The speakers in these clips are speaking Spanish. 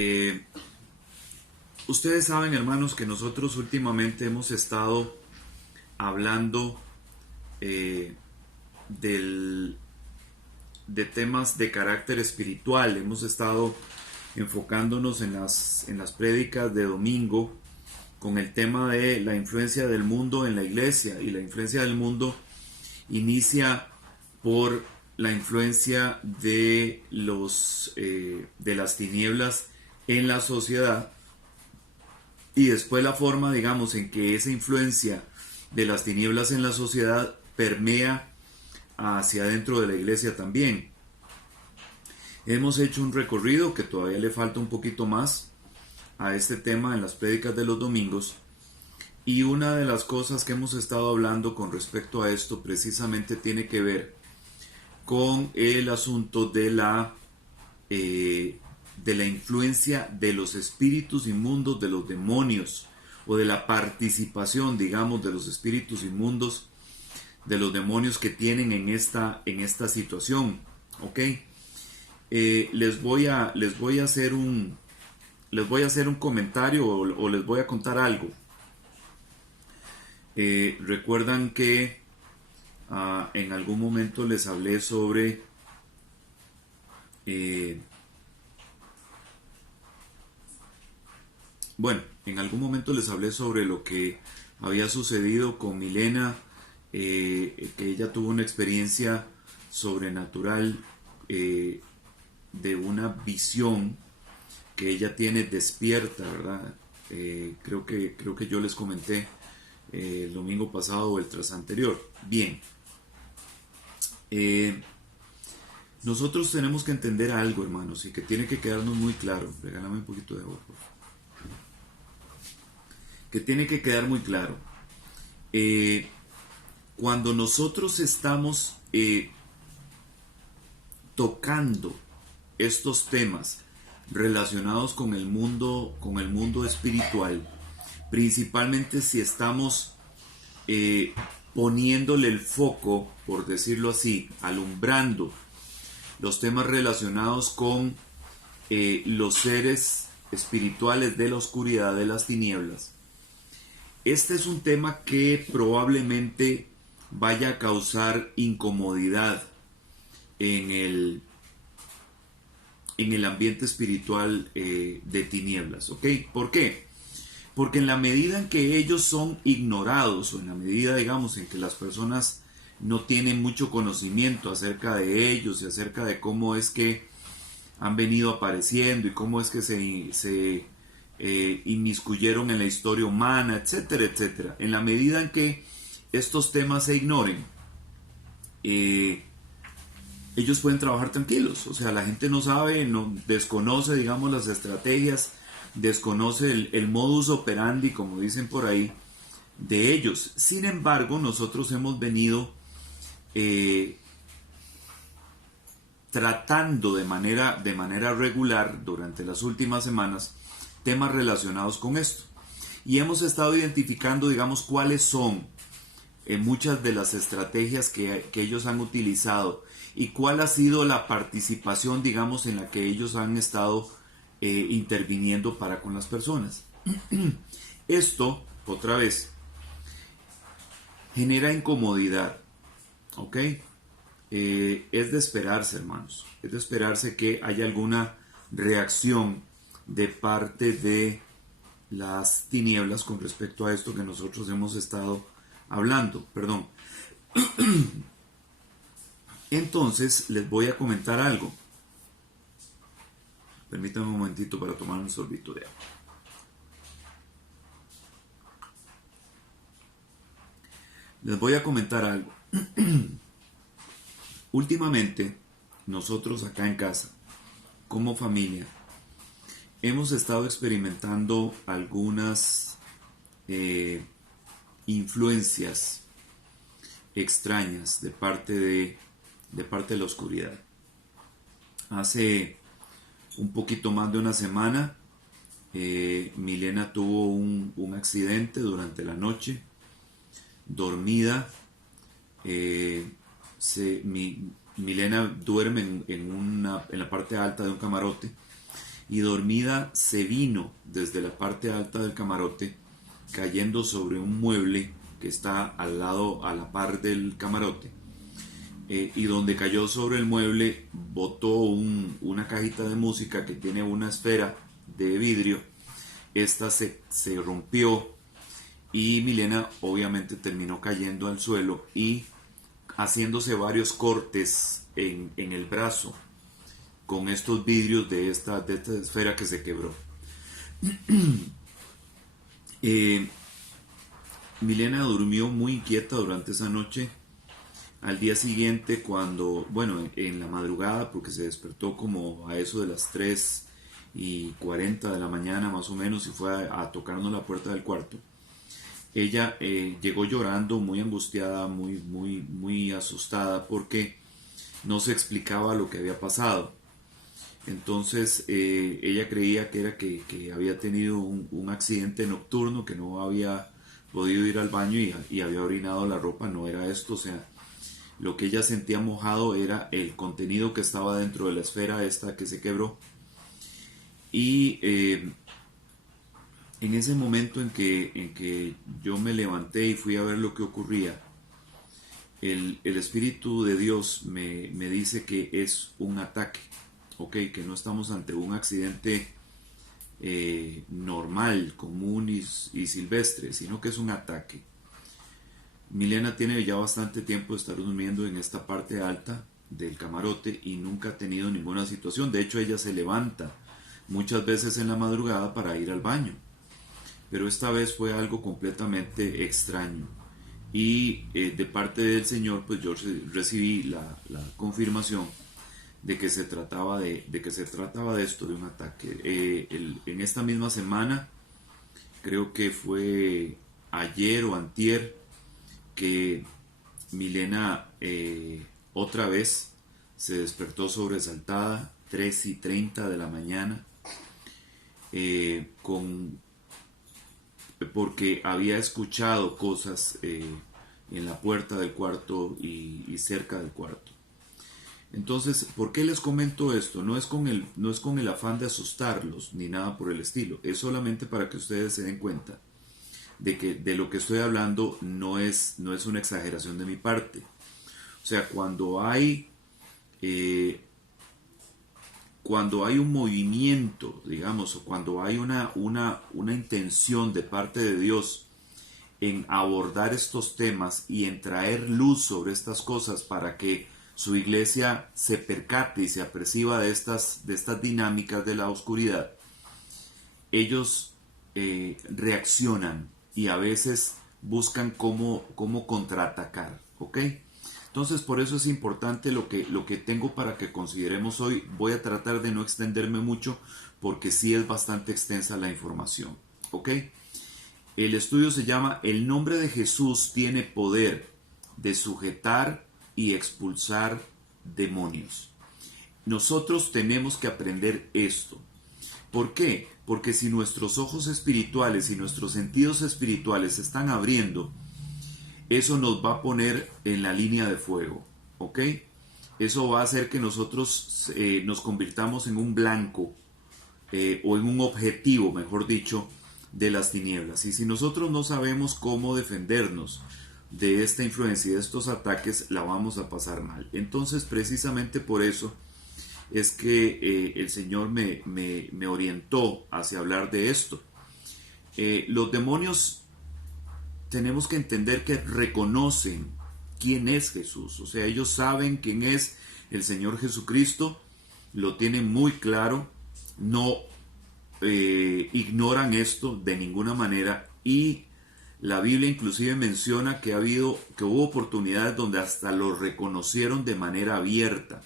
Eh, Ustedes saben, hermanos, que nosotros últimamente hemos estado hablando eh, del, de temas de carácter espiritual. Hemos estado enfocándonos en las prédicas de domingo con el tema de la influencia del mundo en la iglesia. Y la influencia del mundo inicia por la influencia de de las tinieblas en la sociedad, y después la forma, digamos, en que esa influencia de las tinieblas en la sociedad permea hacia adentro de la iglesia también. Hemos hecho un recorrido que todavía le falta un poquito más a este tema en las prédicas de los domingos, y una de las cosas que hemos estado hablando con respecto a esto precisamente tiene que ver con el asunto de la influencia de los espíritus inmundos, de los demonios, o de la participación, digamos, de los espíritus inmundos, de los demonios que tienen en esta situación. ¿Ok? Les voy a hacer un comentario, o les voy a contar algo. Recuerdan que en algún momento les hablé sobre en algún momento les hablé sobre lo que había sucedido con Milena, que ella tuvo una experiencia sobrenatural, de una visión que ella tiene despierta, ¿verdad? Creo que yo les comenté el domingo pasado o el tras anterior. Bien, nosotros tenemos que entender algo, hermanos, y que tiene que quedarnos muy claro. Regálame un poquito de agua, por favor. Que tiene que quedar muy claro. Cuando nosotros estamos tocando estos temas relacionados con el mundo espiritual, principalmente si estamos poniéndole el foco, por decirlo así, alumbrando los temas relacionados con los seres espirituales de la oscuridad, de las tinieblas. Este es un tema que probablemente vaya a causar incomodidad en el ambiente espiritual de tinieblas. ¿Ok? ¿Por qué? Porque en la medida en que ellos son ignorados, o en la medida, digamos, en que las personas no tienen mucho conocimiento acerca de ellos y acerca de cómo es que han venido apareciendo y cómo es que se inmiscuyeron en la historia humana, etcétera, etcétera. En la medida en que estos temas se ignoren, ellos pueden trabajar tranquilos. O sea, la gente no sabe, desconoce, digamos, las estrategias, desconoce el modus operandi, como dicen por ahí, de ellos. Sin embargo, nosotros hemos venido tratando de manera regular durante las últimas semanas temas relacionados con esto, y hemos estado identificando, digamos, cuáles son muchas de las estrategias que ellos han utilizado, y cuál ha sido la participación, digamos, en la que ellos han estado interviniendo para con las personas. Esto, otra vez, genera incomodidad. ¿Ok? Es de esperarse, hermanos. Es de esperarse que haya alguna reacción de parte de las tinieblas con respecto a esto que nosotros hemos estado hablando. Perdón. Entonces, les voy a comentar algo. Permítanme un momentito para tomar un sorbito de agua. Les voy a comentar algo. Últimamente, nosotros acá en casa, como familia, hemos estado experimentando algunas influencias extrañas de parte de la oscuridad. Hace un poquito más de una semana, Milena tuvo un accidente durante la noche, dormida. Milena duerme en la parte alta de un camarote, y dormida se vino desde la parte alta del camarote, cayendo sobre un mueble que está al lado, a la par del camarote, y donde cayó sobre el mueble botó una cajita de música que tiene una esfera de vidrio. Esta se rompió y Milena obviamente terminó cayendo al suelo y haciéndose varios cortes en el brazo con estos vidrios de esta esfera que se quebró. Milena durmió muy inquieta durante esa noche. Al día siguiente, en la madrugada, porque se despertó como a eso de las 3:40 de la mañana más o menos, y fue a tocarnos la puerta del cuarto. Ella llegó llorando, muy angustiada, muy asustada, porque no se explicaba lo que había pasado. Entonces ella creía que era que había tenido un accidente nocturno, que no había podido ir al baño y había orinado la ropa. No era esto, o sea, lo que ella sentía mojado era el contenido que estaba dentro de la esfera esta que se quebró. Y en ese momento en que yo me levanté y fui a ver lo que ocurría, el Espíritu de Dios me dice que es un ataque, ¿okay? Que no estamos ante un accidente normal, común y silvestre, sino que es un ataque. Milena tiene ya bastante tiempo de estar durmiendo en esta parte alta del camarote y nunca ha tenido ninguna situación. De hecho, ella se levanta muchas veces en la madrugada para ir al baño, pero esta vez fue algo completamente extraño. Y de parte del Señor, pues yo recibí la confirmación de que se trataba de esto, de un ataque. En esta misma semana, creo que fue ayer o antier, que Milena otra vez se despertó sobresaltada, 3:30 de la mañana, porque había escuchado cosas en la puerta del cuarto y cerca del cuarto. Entonces, ¿por qué les comento esto? No es con el afán de asustarlos ni nada por el estilo, es solamente para que ustedes se den cuenta de lo que estoy hablando no es una exageración de mi parte. O sea, cuando hay un movimiento, digamos, o cuando hay una intención de parte de Dios en abordar estos temas y en traer luz sobre estas cosas para que su iglesia se percate y se aperciba de estas dinámicas de la oscuridad, ellos reaccionan y a veces buscan cómo contraatacar, ¿ok? Entonces, por eso es importante lo que tengo para que consideremos hoy. Voy a tratar de no extenderme mucho porque sí es bastante extensa la información, ¿ok? El estudio se llama "El nombre de Jesús tiene poder de sujetar y expulsar demonios". Nosotros tenemos que aprender esto. ¿Por qué? Porque si nuestros ojos espirituales y nuestros sentidos espirituales se están abriendo, eso nos va a poner en la línea de fuego, ¿ok? Eso va a hacer que nosotros nos convirtamos en un blanco o en un objetivo, mejor dicho, de las tinieblas. Y si nosotros no sabemos cómo defendernos de esta influencia y de estos ataques, la vamos a pasar mal. Entonces, precisamente por eso es que el Señor me orientó hacia hablar de esto. Los demonios, tenemos que entender que reconocen quién es Jesús. O sea, ellos saben quién es el Señor Jesucristo, lo tienen muy claro, no ignoran esto de ninguna manera, y la Biblia inclusive menciona que hubo oportunidades donde hasta lo reconocieron de manera abierta.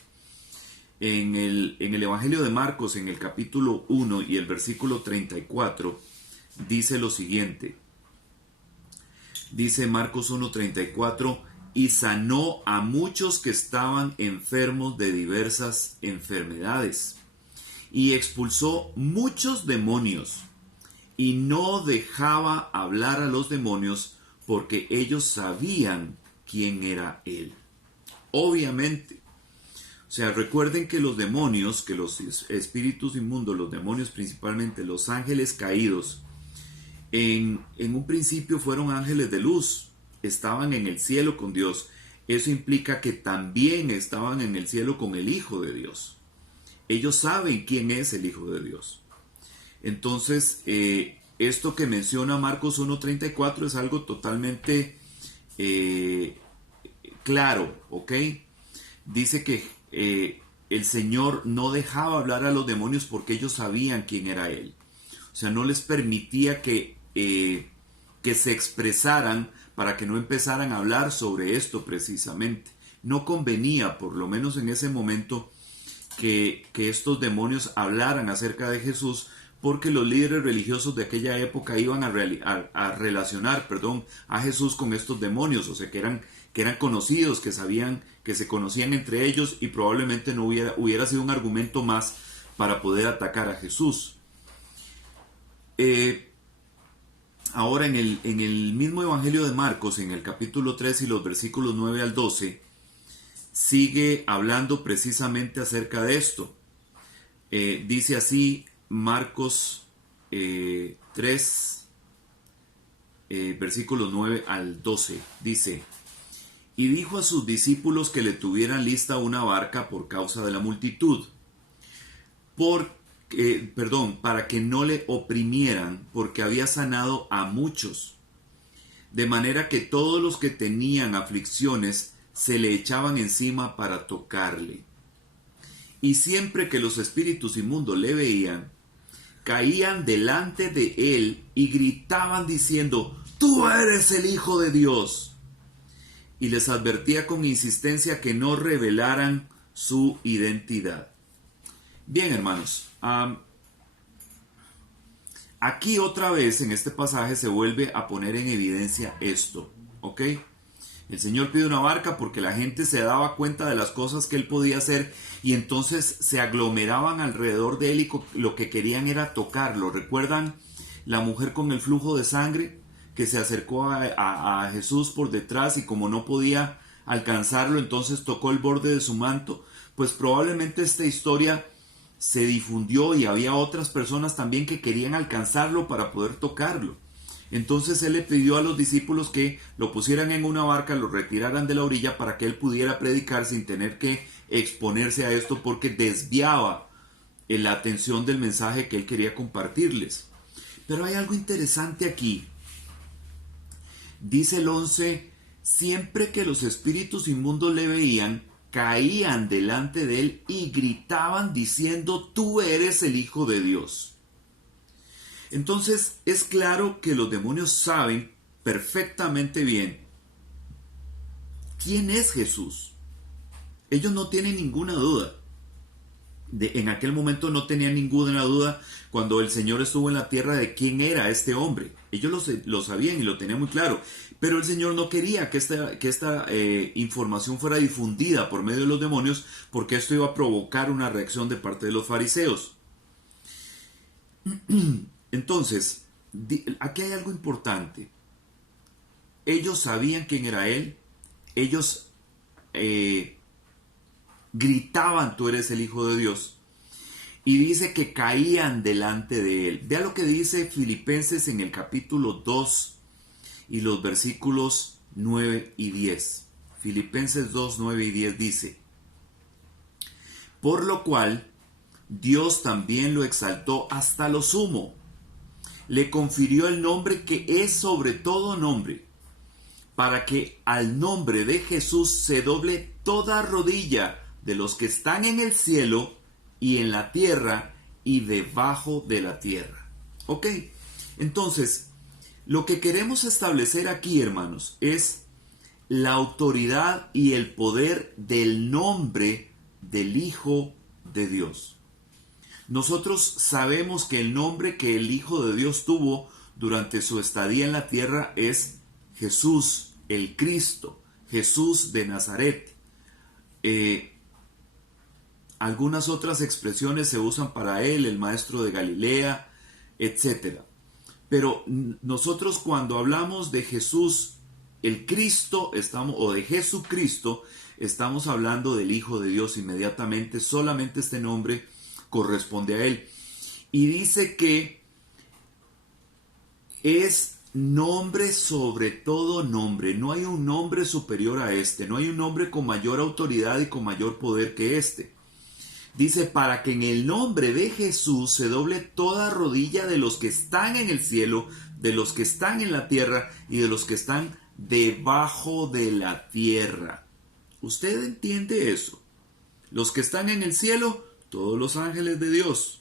En el Evangelio de Marcos, en el capítulo 1 y el versículo 34, dice lo siguiente. Dice Marcos 1:34, y sanó a muchos que estaban enfermos de diversas enfermedades, y expulsó muchos demonios, y no dejaba hablar a los demonios, porque ellos sabían quién era él. Obviamente, o sea, recuerden que los demonios, que los espíritus inmundos, los demonios principalmente, los ángeles caídos, en un principio fueron ángeles de luz, estaban en el cielo con Dios. Eso implica que también estaban en el cielo con el Hijo de Dios. Ellos saben quién es el Hijo de Dios. Entonces, esto que menciona Marcos 1:34 es algo totalmente claro, ¿ok? Dice que el Señor no dejaba hablar a los demonios porque ellos sabían quién era Él. O sea, no les permitía que se expresaran para que no empezaran a hablar sobre esto precisamente. No convenía, por lo menos en ese momento, que estos demonios hablaran acerca de Jesús, porque los líderes religiosos de aquella época iban a relacionar a Jesús con estos demonios, o sea, que eran conocidos, que sabían, que se conocían entre ellos, y probablemente no hubiera sido un argumento más para poder atacar a Jesús. Ahora en el mismo Evangelio de Marcos, en el capítulo 3 y los versículos 9 al 12, sigue hablando precisamente acerca de esto. Dice así Marcos 3, versículos 9 al 12. Dice: y dijo a sus discípulos que le tuvieran lista una barca por causa de la multitud, para que no le oprimieran, porque había sanado a muchos, de manera que todos los que tenían aflicciones se le echaban encima para tocarle. Y siempre que los espíritus inmundos le veían, caían delante de él y gritaban diciendo: ¡Tú eres el Hijo de Dios! Y les advertía con insistencia que no revelaran su identidad. Bien, hermanos, aquí otra vez en este pasaje se vuelve a poner en evidencia esto, ¿ok? El Señor pide una barca porque la gente se daba cuenta de las cosas que Él podía hacer y entonces se aglomeraban alrededor de Él y lo que querían era tocarlo. ¿Recuerdan la mujer con el flujo de sangre que se acercó a Jesús por detrás y como no podía alcanzarlo, entonces tocó el borde de su manto? Pues probablemente esta historia se difundió y había otras personas también que querían alcanzarlo para poder tocarlo. Entonces él le pidió a los discípulos que lo pusieran en una barca, lo retiraran de la orilla para que él pudiera predicar sin tener que exponerse a esto, porque desviaba la atención del mensaje que él quería compartirles. Pero hay algo interesante aquí. Dice el 11: siempre que los espíritus inmundos le veían, caían delante de él y gritaban diciendo: tú eres el Hijo de Dios. Entonces es claro que los demonios saben perfectamente bien quién es Jesús. Ellos no tienen ninguna duda. En aquel momento no tenían ninguna duda cuando el Señor estuvo en la tierra de quién era este hombre. Ellos lo sabían y lo tenían muy claro. Pero el Señor no quería que esta información fuera difundida por medio de los demonios, porque esto iba a provocar una reacción de parte de los fariseos. Entonces, aquí hay algo importante. Ellos sabían quién era Él. Ellos gritaban: tú eres el Hijo de Dios. Y dice que caían delante de Él. Vea lo que dice Filipenses en el capítulo 2 y los versículos 9 y 10. Filipenses 2, 9 y 10 dice: por lo cual Dios también lo exaltó hasta lo sumo. Le confirió el nombre que es sobre todo nombre, para que al nombre de Jesús se doble toda rodilla de los que están en el cielo y en la tierra y debajo de la tierra. Ok, entonces, lo que queremos establecer aquí, hermanos, es la autoridad y el poder del nombre del Hijo de Dios. Nosotros sabemos que el nombre que el Hijo de Dios tuvo durante su estadía en la tierra es Jesús, el Cristo, Jesús de Nazaret. Algunas otras expresiones se usan para él: el maestro de Galilea, etc. Pero nosotros cuando hablamos de Jesús, el Cristo, o de Jesucristo, estamos hablando del Hijo de Dios inmediatamente, solamente este nombre corresponde a él. Y dice que es nombre sobre todo nombre, no hay un nombre superior a este, no hay un nombre con mayor autoridad y con mayor poder que este. Dice, para que en el nombre de Jesús se doble toda rodilla de los que están en el cielo, de los que están en la tierra y de los que están debajo de la tierra. ¿Usted entiende eso? Los que están en el cielo, todos los ángeles de Dios.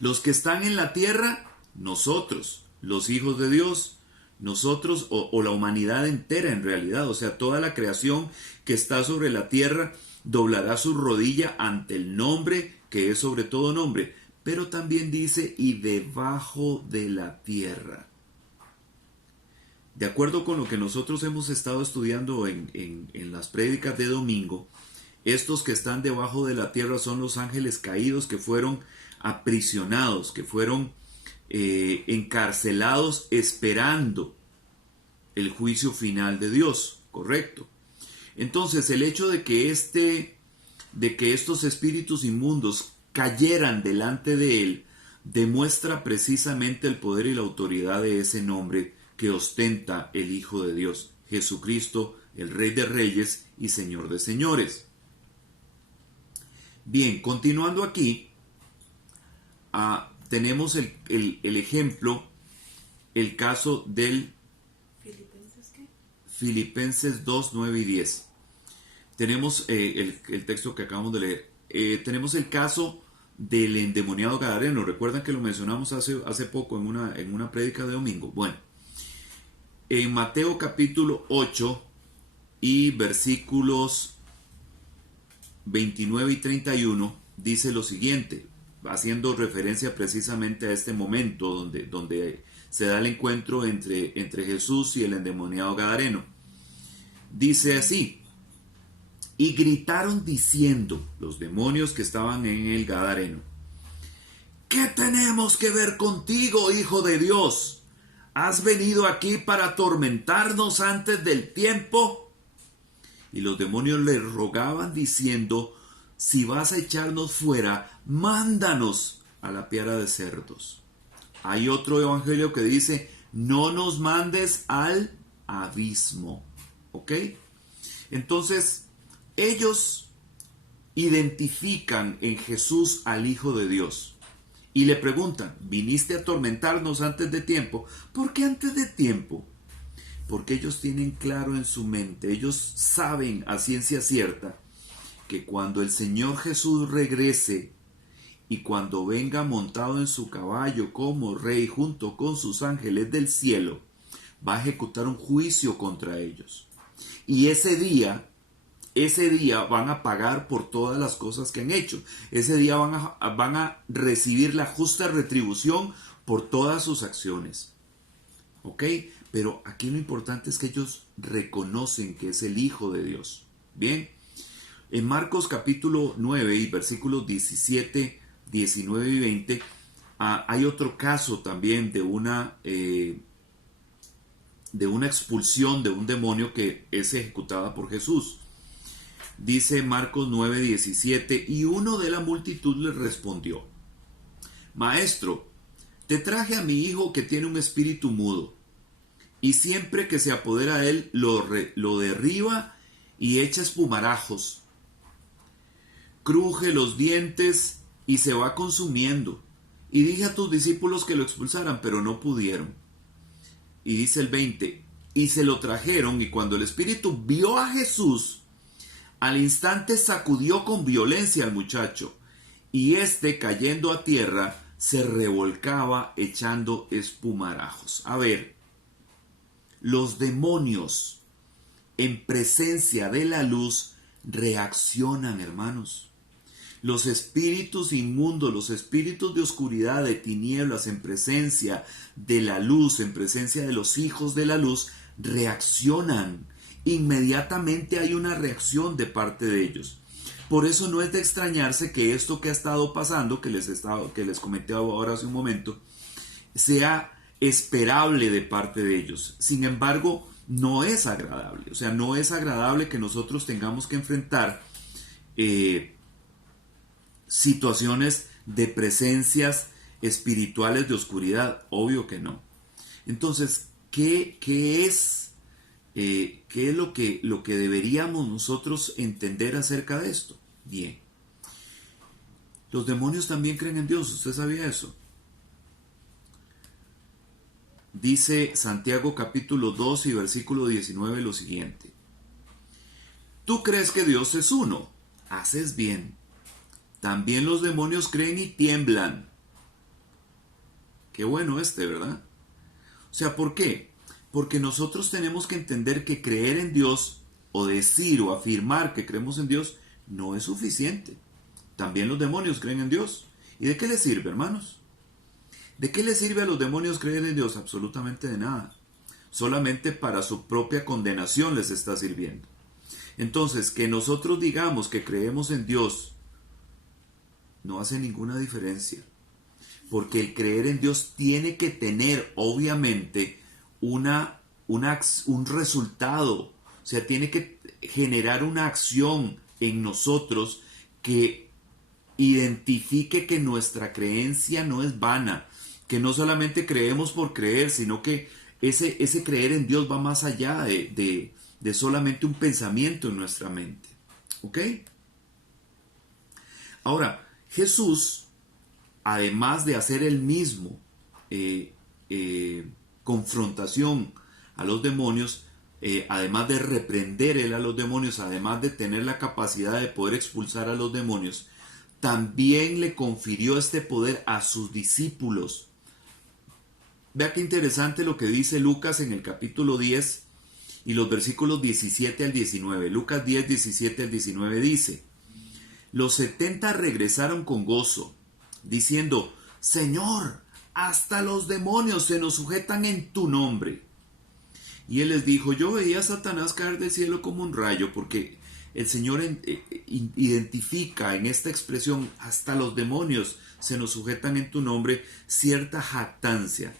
Los que están en la tierra, nosotros, los hijos de Dios, nosotros o la humanidad entera en realidad, o sea, toda la creación que está sobre la tierra doblará su rodilla ante el nombre que es sobre todo nombre, pero también dice y debajo de la tierra. De acuerdo con lo que nosotros hemos estado estudiando en las prédicas de domingo, estos que están debajo de la tierra son los ángeles caídos que fueron aprisionados, que fueron encarcelados esperando el juicio final de Dios, ¿correcto? Entonces el hecho de que estos espíritus inmundos cayeran delante de él demuestra precisamente el poder y la autoridad de ese nombre que ostenta el Hijo de Dios, Jesucristo, el Rey de Reyes y Señor de Señores. Bien, continuando aquí, tenemos el ejemplo, el caso del Filipenses 2, 9 y 10. Tenemos el texto que acabamos de leer. Tenemos el caso del endemoniado gadareno. ¿Recuerdan que lo mencionamos hace poco en una prédica de domingo? Bueno, en Mateo capítulo 8 y versículos 29 y 31 dice lo siguiente, haciendo referencia precisamente a este momento donde se da el encuentro entre Jesús y el endemoniado gadareno. Dice así: y gritaron diciendo, los demonios que estaban en el gadareno, ¿qué tenemos que ver contigo, Hijo de Dios? ¿Has venido aquí para atormentarnos antes del tiempo? Y los demonios le rogaban diciendo, si vas a echarnos fuera, mándanos a la piara de cerdos. Hay otro evangelio que dice, no nos mandes al abismo. ¿Ok? Entonces, ellos identifican en Jesús al Hijo de Dios y le preguntan, ¿viniste a atormentarnos antes de tiempo? ¿Por qué antes de tiempo? Porque ellos tienen claro en su mente, ellos saben a ciencia cierta que cuando el Señor Jesús regrese y cuando venga montado en su caballo como rey junto con sus ángeles del cielo, va a ejecutar un juicio contra ellos. Y ese día van a pagar por todas las cosas que han hecho. Ese día van a recibir la justa retribución por todas sus acciones. ¿Ok? Pero aquí lo importante es que ellos reconocen que es el Hijo de Dios. Bien. En Marcos capítulo 9 y versículos 17, 19 y 20 hay otro caso también de una expulsión de un demonio que es ejecutada por Jesús. Dice Marcos 9, 17, y uno de la multitud le respondió, Maestro, te traje a mi hijo que tiene un espíritu mudo, y siempre que se apodera de él lo derriba y echa espumarajos, cruje los dientes y se va consumiendo. Y dije a tus discípulos que lo expulsaran, pero no pudieron. Y dice el 20, y se lo trajeron, y cuando el espíritu vio a Jesús, al instante sacudió con violencia al muchacho, y éste, cayendo a tierra, se revolcaba echando espumarajos. A ver, los demonios en presencia de la luz reaccionan, hermanos. Los espíritus inmundos, los espíritus de oscuridad, de tinieblas, en presencia de la luz, en presencia de los hijos de la luz, reaccionan. Inmediatamente hay una reacción de parte de ellos. Por eso no es de extrañarse que esto que ha estado pasando, que les comenté ahora hace un momento, sea esperable de parte de ellos. Sin embargo, no es agradable. O sea, no es agradable que nosotros tengamos que enfrentar situaciones de presencias espirituales de oscuridad. Obvio que no. Entonces, ¿qué es lo que deberíamos nosotros entender acerca de esto? Bien. Los demonios también creen en Dios. ¿Usted sabía eso? Dice Santiago capítulo 2 y versículo 19 lo siguiente. Tú crees que Dios es uno. Haces bien. También los demonios creen y tiemblan. Qué bueno ¿verdad? O sea, ¿por qué? Porque nosotros tenemos que entender que creer en Dios o decir o afirmar que creemos en Dios no es suficiente. También los demonios creen en Dios. ¿Y de qué les sirve, hermanos? ¿De qué les sirve a los demonios creer en Dios? Absolutamente de nada. Solamente para su propia condenación les está sirviendo. Entonces, que nosotros digamos que creemos en Dios no hace ninguna diferencia. Porque el creer en Dios tiene que tener, obviamente, un resultado. O sea, tiene que generar una acción en nosotros que identifique que nuestra creencia no es vana. Que no solamente creemos por creer, sino que ese creer en Dios va más allá de solamente un pensamiento en nuestra mente. ¿Ok? Ahora, Jesús, además de hacer él mismo confrontación a los demonios, además de reprender él a los demonios, además de tener la capacidad de poder expulsar a los demonios, también le confirió este poder a sus discípulos. Vea qué interesante lo que dice Lucas en el capítulo 10 y los versículos 17 al 19. Lucas 10, 17 al 19 dice: Los 70 regresaron con gozo, diciendo: Señor, hasta los demonios se nos sujetan en tu nombre. Y él les dijo: Yo veía a Satanás caer del cielo como un rayo, porque el Señor identifica en esta expresión, hasta los demonios se nos sujetan en tu nombre, cierta jactancia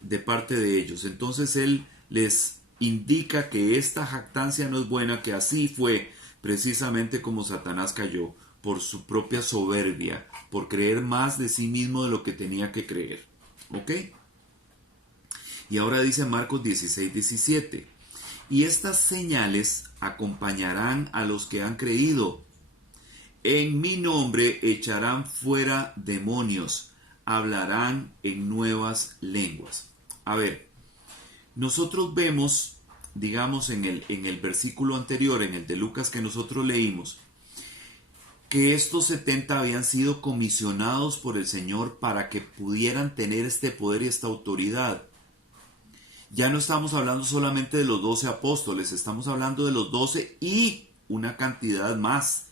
de parte de ellos. Entonces él les indica que esta jactancia no es buena, que así fue precisamente como Satanás cayó, por su propia soberbia, por creer más de sí mismo de lo que tenía que creer. ¿Ok? Y ahora dice Marcos 16, 17. Y estas señales acompañarán a los que han creído. En mi nombre echarán fuera demonios, hablarán en nuevas lenguas. A ver, nosotros vemos, digamos en el versículo anterior, en el de Lucas que nosotros leímos, que estos 70 habían sido comisionados por el Señor para que pudieran tener este poder y esta autoridad. Ya no estamos hablando solamente de los 12 apóstoles, estamos hablando de los 12 y una cantidad más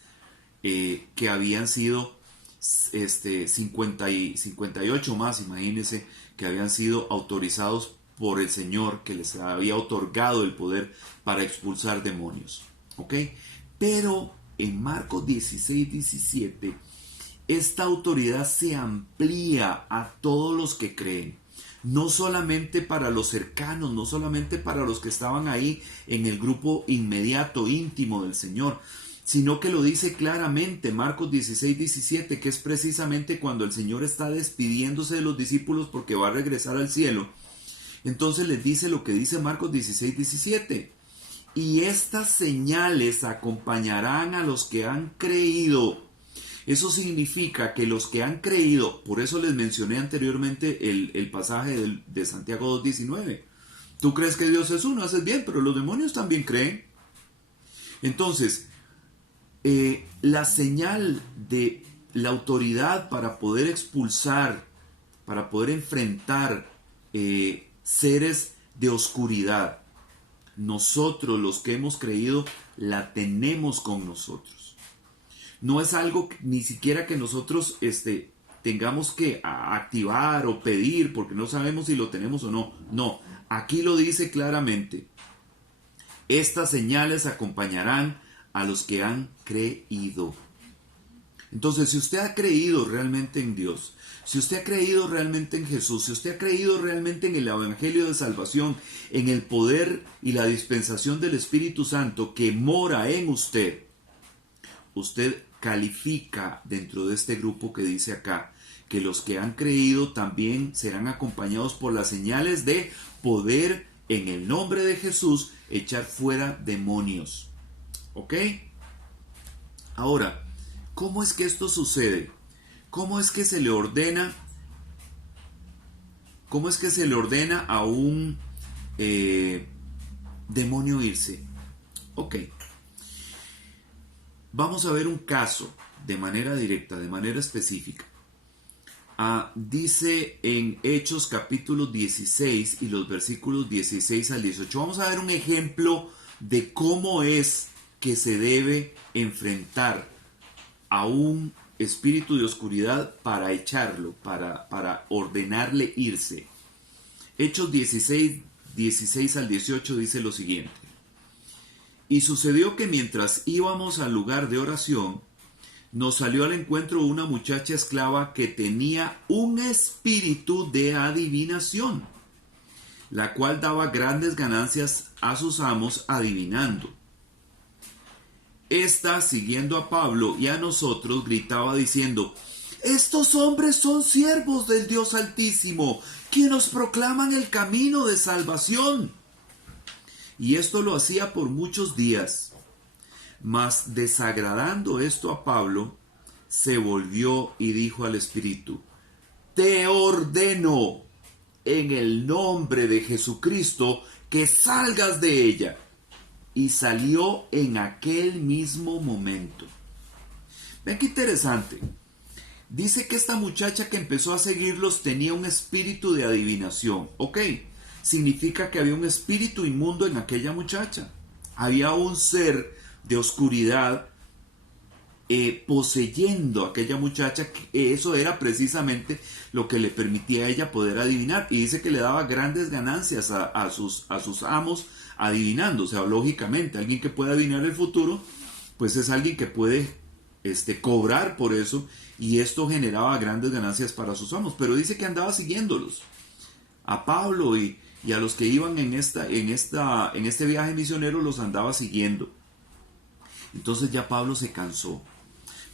que habían sido 58 más, imagínense, que habían sido autorizados por el Señor, que les había otorgado el poder para expulsar demonios. ¿Ok? Pero en Marcos 16, 17, esta autoridad se amplía a todos los que creen. No solamente para los cercanos, no solamente para los que estaban ahí en el grupo inmediato, íntimo del Señor, sino que lo dice claramente Marcos 16, 17, que es precisamente cuando el Señor está despidiéndose de los discípulos porque va a regresar al cielo. Entonces les dice lo que dice Marcos 16, 17. Y estas señales acompañarán a los que han creído. Eso significa que los que han creído, por eso les mencioné anteriormente el pasaje de Santiago 2.19. Tú crees que Dios es uno, haces bien, pero los demonios también creen. Entonces, la señal de la autoridad para poder expulsar, para poder enfrentar seres de oscuridad, nosotros los que hemos creído la tenemos con nosotros. No es algo ni siquiera que nosotros tengamos que activar o pedir porque no sabemos si lo tenemos o no. No, aquí lo dice claramente. Estas señales acompañarán a los que han creído. Entonces, si usted ha creído realmente en Dios, si usted ha creído realmente en Jesús, si usted ha creído realmente en el Evangelio de Salvación, en el poder y la dispensación del Espíritu Santo que mora en usted, usted califica dentro de este grupo que dice acá, que los que han creído también serán acompañados por las señales de poder en el nombre de Jesús echar fuera demonios. ¿Ok? Ahora, ¿cómo es que esto sucede? ¿Cómo es que se le ordena? ¿Cómo es que se le ordena a un demonio irse? Ok. Vamos a ver un caso de manera directa, de manera específica. Dice en Hechos capítulo 16 y los versículos 16 al 18. Vamos a ver un ejemplo de cómo es que se debe enfrentar a un espíritu de oscuridad para echarlo, para ordenarle irse. Hechos 16, 16 al 18 dice lo siguiente. Y sucedió que mientras íbamos al lugar de oración, nos salió al encuentro una muchacha esclava que tenía un espíritu de adivinación, la cual daba grandes ganancias a sus amos adivinando. Esta, siguiendo a Pablo y a nosotros, gritaba diciendo: estos hombres son siervos del Dios Altísimo, quienes nos proclaman el camino de salvación. Y esto lo hacía por muchos días. Mas desagradando esto a Pablo, se volvió y dijo al espíritu: te ordeno en el nombre de Jesucristo que salgas de ella. Y salió en aquel mismo momento. Ven qué interesante. Dice que esta muchacha que empezó a seguirlos tenía un espíritu de adivinación. Ok, significa que había un espíritu inmundo en aquella muchacha. Había un ser de oscuridad poseyendo a aquella muchacha. Eso era precisamente lo que le permitía a ella poder adivinar. Y dice que le daba grandes ganancias a sus amos adivinando. O sea, lógicamente, alguien que puede adivinar el futuro, pues es alguien que puede cobrar por eso. Y esto generaba grandes ganancias para sus amos. Pero dice que andaba siguiéndolos. A Pablo y a los que iban en este viaje misionero los andaba siguiendo. Entonces ya Pablo se cansó,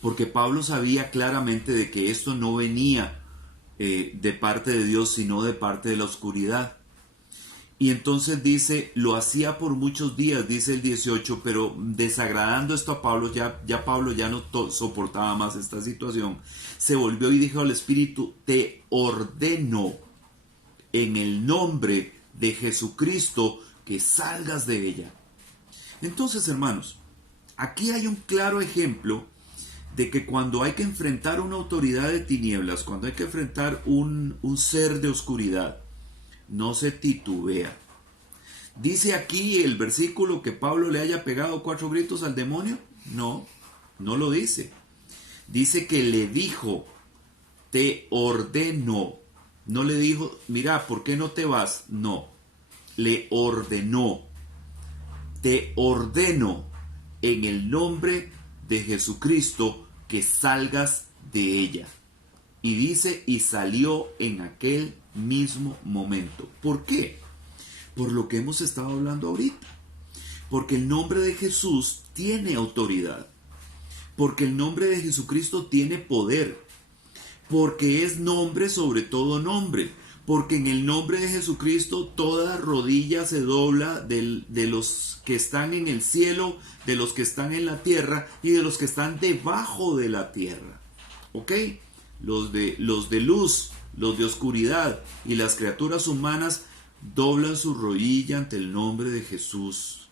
porque Pablo sabía claramente de que esto no venía de parte de Dios, sino de parte de la oscuridad. Y entonces dice, lo hacía por muchos días, dice el 18, pero desagradando esto a Pablo, ya Pablo ya no soportaba más esta situación. Se volvió y dijo al Espíritu: te ordeno en el nombre de Jesucristo que salgas de ella. Entonces, hermanos, aquí hay un claro ejemplo de que cuando hay que enfrentar una autoridad de tinieblas, cuando hay que enfrentar un ser de oscuridad, no se titubea. ¿Dice aquí el versículo que Pablo le haya pegado 4 gritos al demonio? No, no lo dice. Dice que le dijo: te ordeno. No le dijo: mira, ¿por qué no te vas? No, le ordenó: te ordeno en el nombre de Jesucristo que salgas de ella. Y dice, y salió en aquel mismo momento. ¿Por qué? Por lo que hemos estado hablando ahorita. Porque el nombre de Jesús tiene autoridad. Porque el nombre de Jesucristo tiene poder. Porque es nombre sobre todo nombre. Porque en el nombre de Jesucristo toda rodilla se dobla de los que están en el cielo, de los que están en la tierra y de los que están debajo de la tierra. ¿Ok? Los de luz, los de oscuridad y las criaturas humanas doblan su rodilla ante el nombre de Jesús.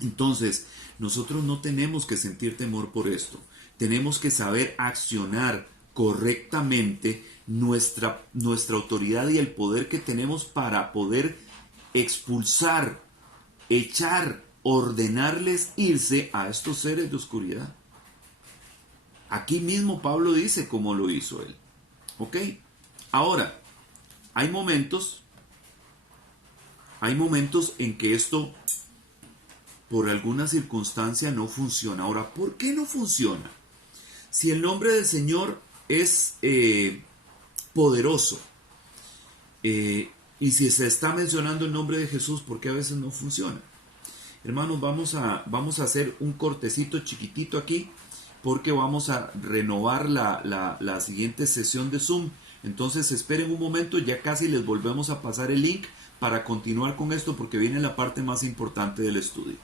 Entonces, nosotros no tenemos que sentir temor por esto. Tenemos que saber accionar correctamente nuestra autoridad y el poder que tenemos para poder expulsar, echar, ordenarles irse a estos seres de oscuridad. Aquí mismo Pablo dice cómo lo hizo él. ¿Ok? Ahora, hay momentos en que esto por alguna circunstancia no funciona. Ahora, ¿por qué no funciona? Si el nombre del Señor es poderoso, y si se está mencionando el nombre de Jesús, ¿por qué a veces no funciona? Hermanos, vamos a hacer un cortecito chiquitito aquí, porque vamos a renovar la siguiente sesión de Zoom. Entonces esperen un momento, ya casi les volvemos a pasar el link para continuar con esto, porque viene la parte más importante del estudio.